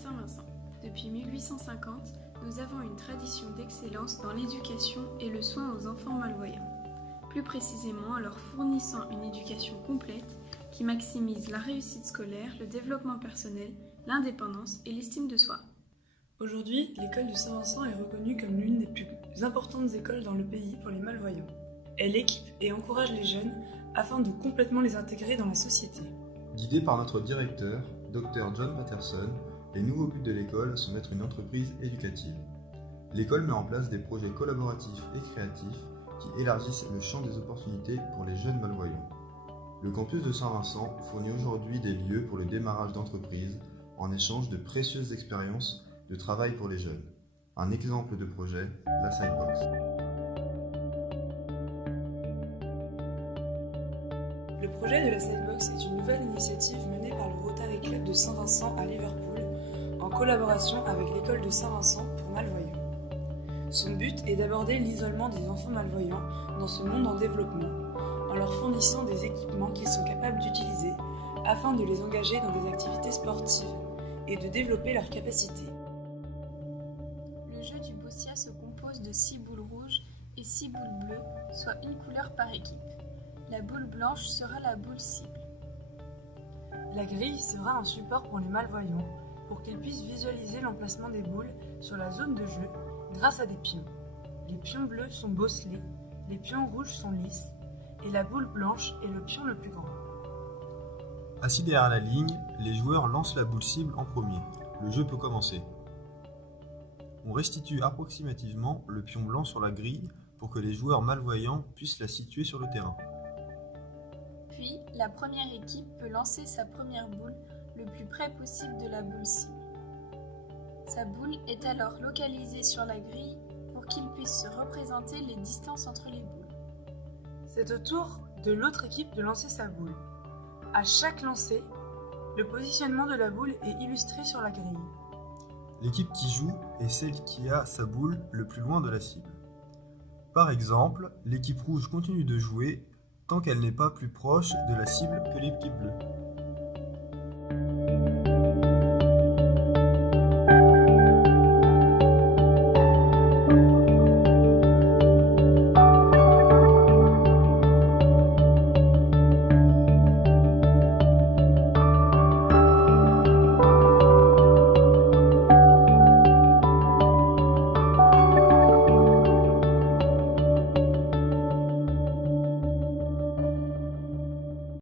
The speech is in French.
Saint-Vincent. Depuis 1850, nous avons une tradition d'excellence dans l'éducation et le soin aux enfants malvoyants. Plus précisément en leur fournissant une éducation complète qui maximise la réussite scolaire, le développement personnel, l'indépendance et l'estime de soi. Aujourd'hui, l'école de Saint-Vincent est reconnue comme l'une des plus importantes écoles dans le pays pour les malvoyants. Elle équipe et encourage les jeunes afin de complètement les intégrer dans la société. Guidé par notre directeur, Dr John Patterson, les nouveaux buts de l'école sont d'être une entreprise éducative. L'école met en place des projets collaboratifs et créatifs qui élargissent le champ des opportunités pour les jeunes malvoyants. Le campus de Saint-Vincent fournit aujourd'hui des lieux pour le démarrage d'entreprises en échange de précieuses expériences de travail pour les jeunes. Un exemple de projet, la Sidebox. Le projet de la Sidebox est une nouvelle initiative menée par le Rotary Club de Saint-Vincent à Liverpool en collaboration avec l'école de Saint-Vincent pour malvoyants. Son but est d'aborder l'isolement des enfants malvoyants dans ce monde en développement en leur fournissant des équipements qu'ils sont capables d'utiliser afin de les engager dans des activités sportives et de développer leurs capacités. Le jeu du Boccia se compose de 6 boules rouges et 6 boules bleues, soit une couleur par équipe. La boule blanche sera la boule cible. La grille sera un support pour les malvoyants pour qu'ils puissent visualiser l'emplacement des boules sur la zone de jeu grâce à des pions. Les pions bleus sont bosselés, les pions rouges sont lisses et la boule blanche est le pion le plus grand. Assis derrière la ligne, les joueurs lancent la boule cible en premier. Le jeu peut commencer. On restitue approximativement le pion blanc sur la grille pour que les joueurs malvoyants puissent la situer sur le terrain. Puis, la première équipe peut lancer sa première boule le plus près possible de la boule cible. Sa boule est alors localisée sur la grille pour qu'il puisse se représenter les distances entre les boules. C'est au tour de l'autre équipe de lancer sa boule. À chaque lancer, le positionnement de la boule est illustré sur la grille. L'équipe qui joue est celle qui a sa boule le plus loin de la cible. Par exemple, l'équipe rouge continue de jouer tant qu'elle n'est pas plus proche de la cible que l'équipe bleue.